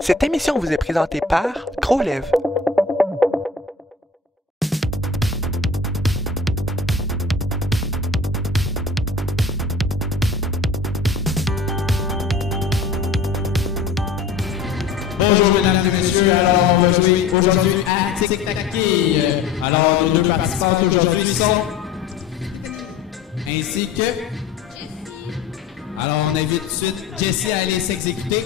Cette émission vous est présentée par Groslev. Bonjour mesdames et messieurs, alors on va jouer aujourd'hui à Tic Tac Quille. Alors nos deux participantes aujourd'hui sont ainsi que... Alors on invite tout de suite Jessie à aller s'exécuter.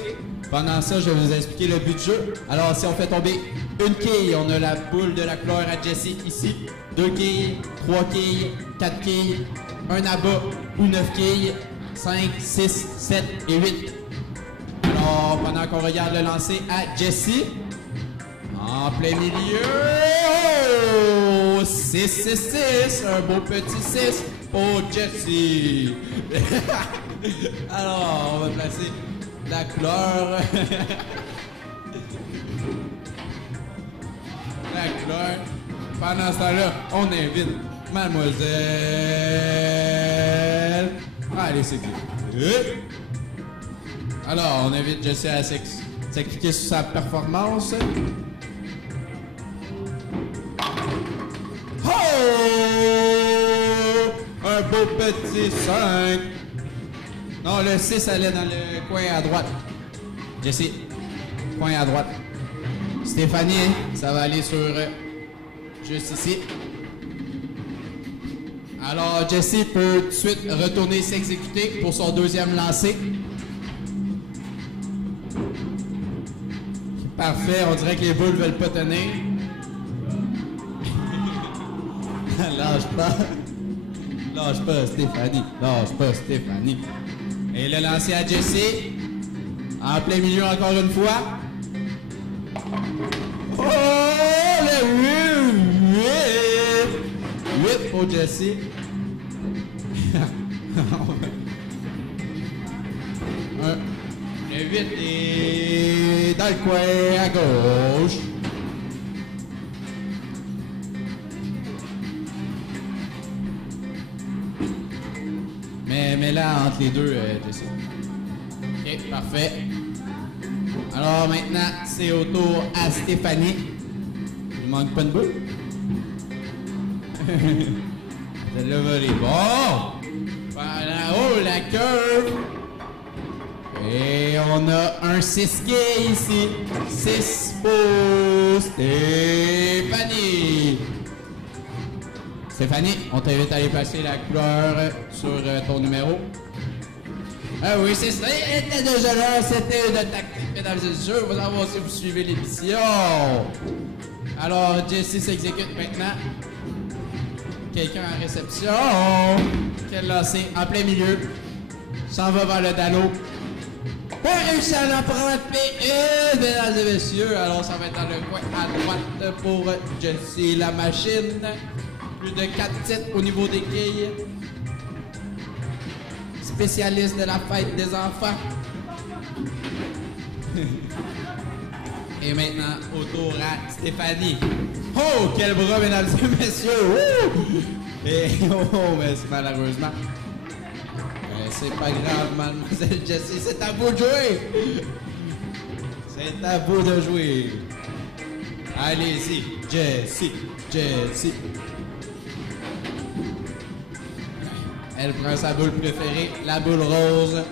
Pendant ça, je vais vous expliquer le but du jeu. Alors si on fait tomber une quille, on a la boule de la couleur à Jessie ici. 2 quilles, 3 quilles, 4 quilles, un abat ou 9 quilles, 5, 6, 7 et 8. Alors, pendant qu'on regarde le lancer à Jessie, en plein milieu, 6, 6, 6, un beau petit 6 pour Jessie. Alors, on va placer la couleur. La couleur. Pendant ce temps-là, on invite mademoiselle. Allez, c'est qui? Alors, on invite Jessie à s'expliquer sur sa performance. Oh! Un beau petit 5. Non, le 6 allait dans le coin à droite. Jessie, coin à droite. Stéphanie, ça va aller sur juste ici. Alors, Jessie peut tout de suite retourner s'exécuter pour son deuxième lancer. Parfait, on dirait que les boules veulent pas tenir. Lâche pas. Lâche pas, Stéphanie. Lâche pas, Stéphanie. Et le lancer à Jessie. En plein milieu encore une fois. Oh, le 8. 8 pour Jessie. Le 8 est dans le coin à gauche. Mais là, entre les deux, Jessie. Ok, parfait. Alors maintenant, c'est au tour à Stéphanie. Il manque pas de boule. Celle-là va aller. Bon! Voilà, oh, la curve! Et on a un 6 quilles ici. 6 pour Stéphanie. Stéphanie, on t'invite à aller passer la couleur sur ton numéro. Ah oui, c'est ça. C'était déjà là. C'était une tactique, mesdames et messieurs. Vous allez voir si vous suivez l'émission. Alors, Jessie s'exécute maintenant. Quelqu'un en réception. Quel lancer en plein milieu. S'en va vers le dallo. Pas réussi à l'en prendre, mesdames et messieurs. Alors, ça va être dans le coin à droite pour Jessie, la machine. Plus de 4 titres au niveau des quilles. Spécialiste de la fête des enfants. Et maintenant, au tour à Stéphanie. Oh, quel bras, mesdames et messieurs. Ouh! Et oh, mais malheureusement. C'est pas grave, mademoiselle Jessie, c'est à vous de jouer! C'est à vous de jouer! Allez-y, Jessie, Jessie! Elle prend sa boule préférée, la boule rose.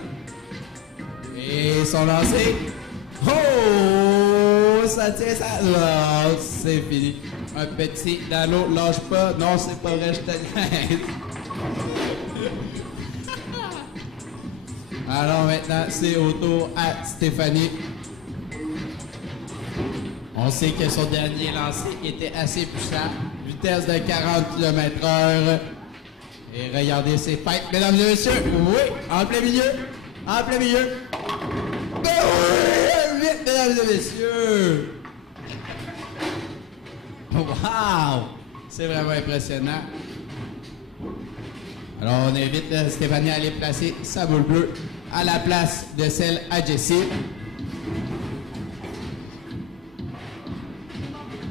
Et son lancer. Oh! Ça tient, ça... Oh, c'est fini. Un petit dallo, lâche pas. Non, c'est pas vrai, je te laisse. Alors maintenant, c'est au tour à Stéphanie. On sait que son dernier lancer était assez puissant. Vitesse de 40 km/h. Et regardez ses fêtes, mesdames et messieurs. Oui, en plein milieu. En plein milieu. Oui, vite, mesdames et messieurs. Wow! C'est vraiment impressionnant. Alors, on invite Stéphanie à aller placer sa boule bleue à la place de celle à Jessie.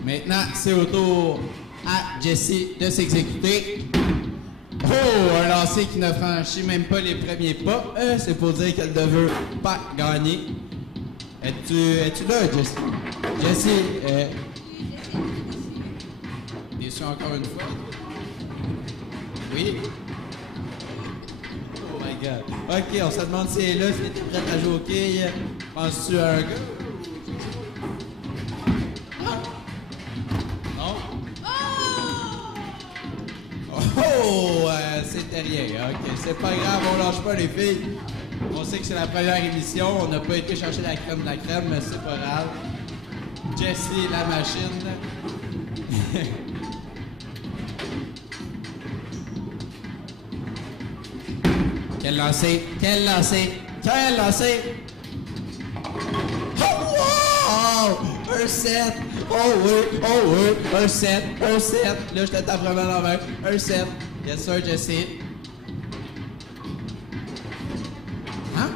Maintenant, c'est au tour à Jessie de s'exécuter. Oh, un lancer qui ne franchit même pas les premiers pas. C'est pour dire qu'elle ne veut pas gagner. Es-tu là, Jessie? Jessie, déçu encore une fois? Oui? Oh my God. OK, on se demande si elle est là, si elle est prête à jouer au quilles. Penses-tu à un gars? Non? Oh! C'était rien. OK, c'est pas grave, on lâche pas les filles. On sait que c'est la première émission, on n'a pas été chercher la crème de la crème, mais c'est pas grave. Jessie, la machine. Quel lancer! Quel lancer! Quel lancer! Oh! Wow! Un 7! Oh oui! Oh oui! Un 7! Un 7! Là, je te tape vraiment dans la main. Un 7! Yes sir, Jessie. Hein?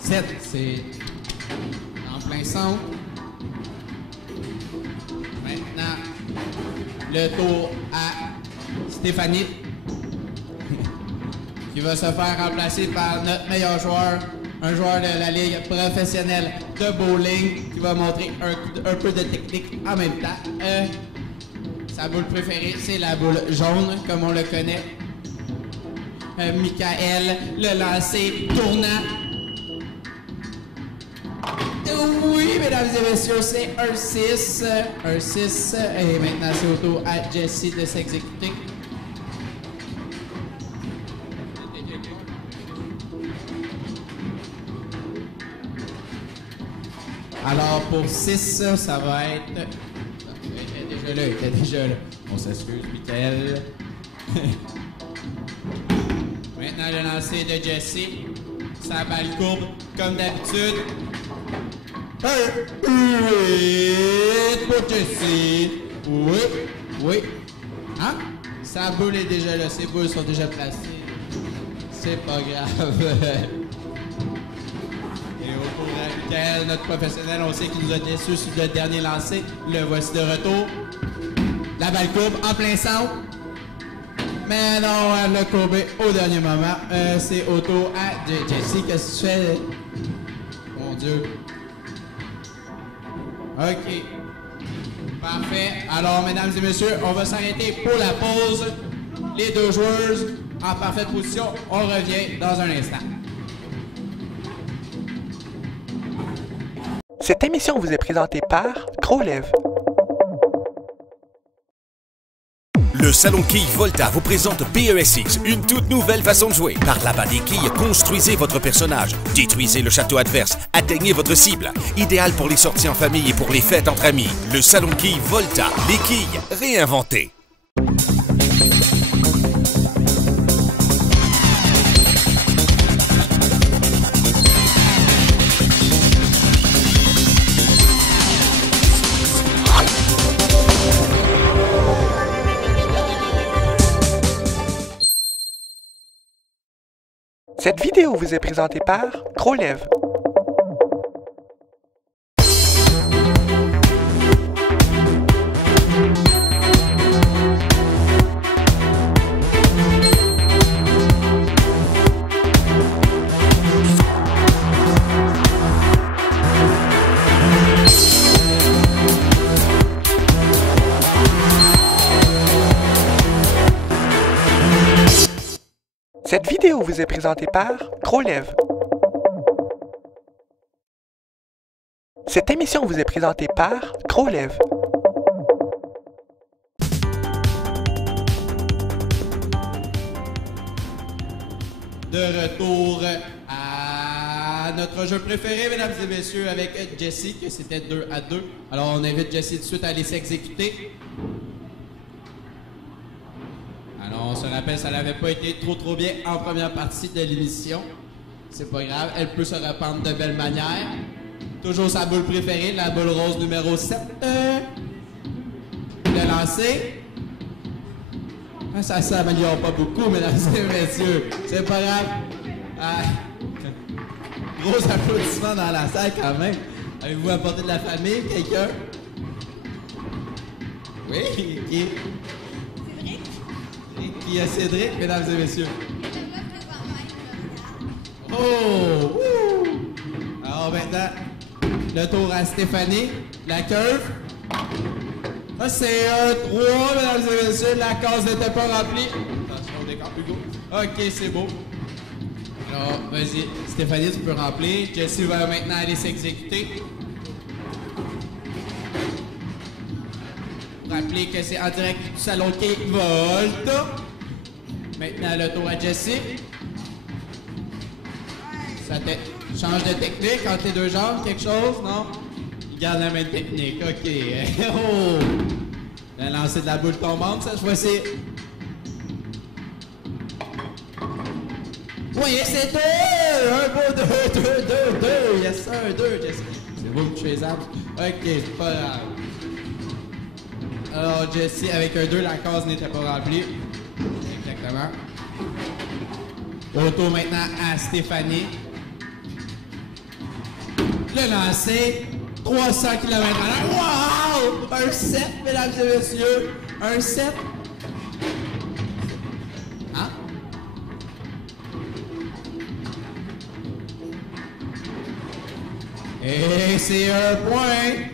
7, c'est en plein centre. Maintenant, le tour à Stéphanie, qui va se faire remplacer par notre meilleur joueur, un joueur de la Ligue professionnelle de bowling, qui va montrer un peu de technique en même temps. Sa boule préférée, c'est la boule jaune, comme on le connaît. Michael, le lancer tournant. Oui, mesdames et messieurs, c'est un 6. Un 6. Et maintenant, c'est au tour à Jessie de s'exécuter. Alors, pour 6, ça va être... Elle était déjà là. On s'excuse, Michael. Maintenant, le lancer de Jessie. Sa balle courbe, comme d'habitude. Un 8 pour Jessie. Oui, oui. Hein? Sa boule est déjà là. Ses boules sont déjà placées. C'est pas grave. Et au cours de Michael, notre professionnel, on sait qu'il nous a déçus sur le dernier lancer. Le voici de retour. La balle courbe en plein centre. Mais non, elle l'a courbé au dernier moment. C'est au tour à Jessie. Qu'est-ce que tu fais? Mon Dieu. OK. Parfait. Alors, mesdames et messieurs, on va s'arrêter pour la pause. Les deux joueuses en parfaite position. On revient dans un instant. Cette émission vous est présentée par Crowlev. Le Salon Quilles Volta vous présente PESX, une toute nouvelle façon de jouer. Par là-bas des quilles, construisez votre personnage, détruisez le château adverse, atteignez votre cible. Idéal pour les sorties en famille et pour les fêtes entre amis. Le Salon Quilles Volta, les quilles réinventées. Cette vidéo vous est présentée par Crowlev. Cette vidéo vous est présentée par Crowlev. Cette émission vous est présentée par Crowlev. De retour à notre jeu préféré, mesdames et messieurs, avec Jessie, que c'était 2 à 2. Alors, on invite Jessie tout de suite à aller s'exécuter. Alors, on se rappelle, ça n'avait pas été trop bien en première partie de l'émission. C'est pas grave, elle peut se reprendre de belle manière. Toujours sa boule préférée, la boule rose numéro 7. Le lancer. Ça s'améliore pas beaucoup, mesdames et messieurs. C'est pas grave. Gros applaudissement dans la salle quand même. Avez-vous apporté de la famille, quelqu'un? Oui, qui est Cédric, mesdames et messieurs. Oh! Wouh! Alors maintenant, le tour à Stéphanie. La curve. Ça, c'est un 3, mesdames et messieurs. La case n'était pas remplie. Attention au décor, Hugo. OK, c'est beau. Alors, vas-y, Stéphanie, tu peux remplir. Jessie va maintenant aller s'exécuter. Rappelez que c'est en direct du salon K Volta. Maintenant, le tour à Jessie. Ça change de technique entre les deux jambes, quelque chose, non? Il garde la même technique, OK. Oh! Il a lancé de la boule tombante, cette fois-ci. Oui, c'est 2! Un beau 2! Yes, un 2, Jessie. C'est beau, tu es apte. OK, c'est pas grave. Alors, Jessie, avec un 2, la case n'était pas remplie. Exactement. Retour maintenant à Stéphanie. Le lancer. 300 km/h. Wow! Un 7, mesdames et messieurs. Un 7. Hein? Et c'est un point.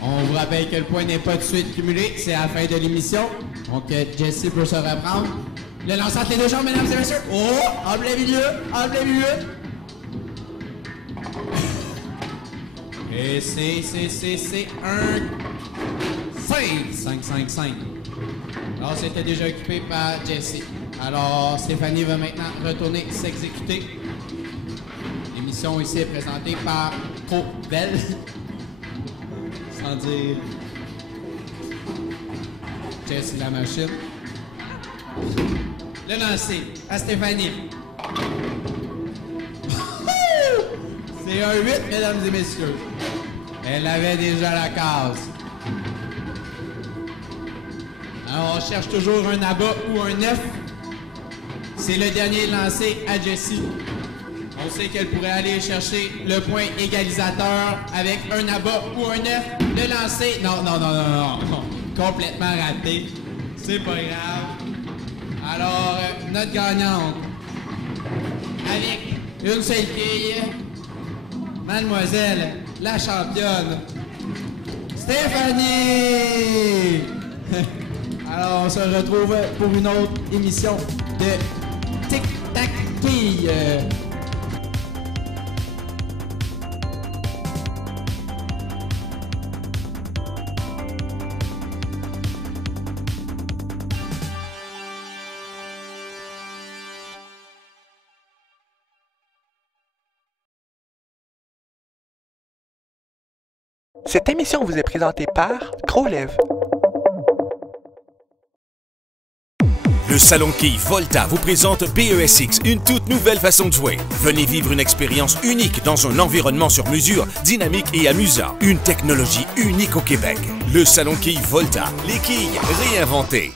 On vous rappelle que le point n'est pas tout de suite cumulé. C'est à la fin de l'émission. Donc, Jessie peut se reprendre. Le lancer entre les deux jambes, mesdames et messieurs. Oh! En plein milieu. En plein milieu. Et c'est un 5. Alors, c'était déjà occupé par Jessie. Alors, Stéphanie va maintenant retourner s'exécuter. L'émission ici est présentée par Provel. Sans dire Jessie la machine. Le lancer à Stéphanie. C'est un 8, mesdames et messieurs. Elle avait déjà la case. Alors, on cherche toujours un abat ou un 9. C'est le dernier lancé à Jessie. On sait qu'elle pourrait aller chercher le point égalisateur avec un abat ou un 9. Le lancer, non. Complètement raté. C'est pas grave. Alors, notre gagnante, avec une seule fille, Mademoiselle, la championne, Stéphanie! Alors, on se retrouve pour une autre émission de Tic Tac Quille. Cette émission vous est présentée par Crowlev. Le Salon Quille Volta vous présente PESX, une toute nouvelle façon de jouer. Venez vivre une expérience unique dans un environnement sur mesure, dynamique et amusant. Une technologie unique au Québec. Le Salon Quille Volta, les quilles réinventées.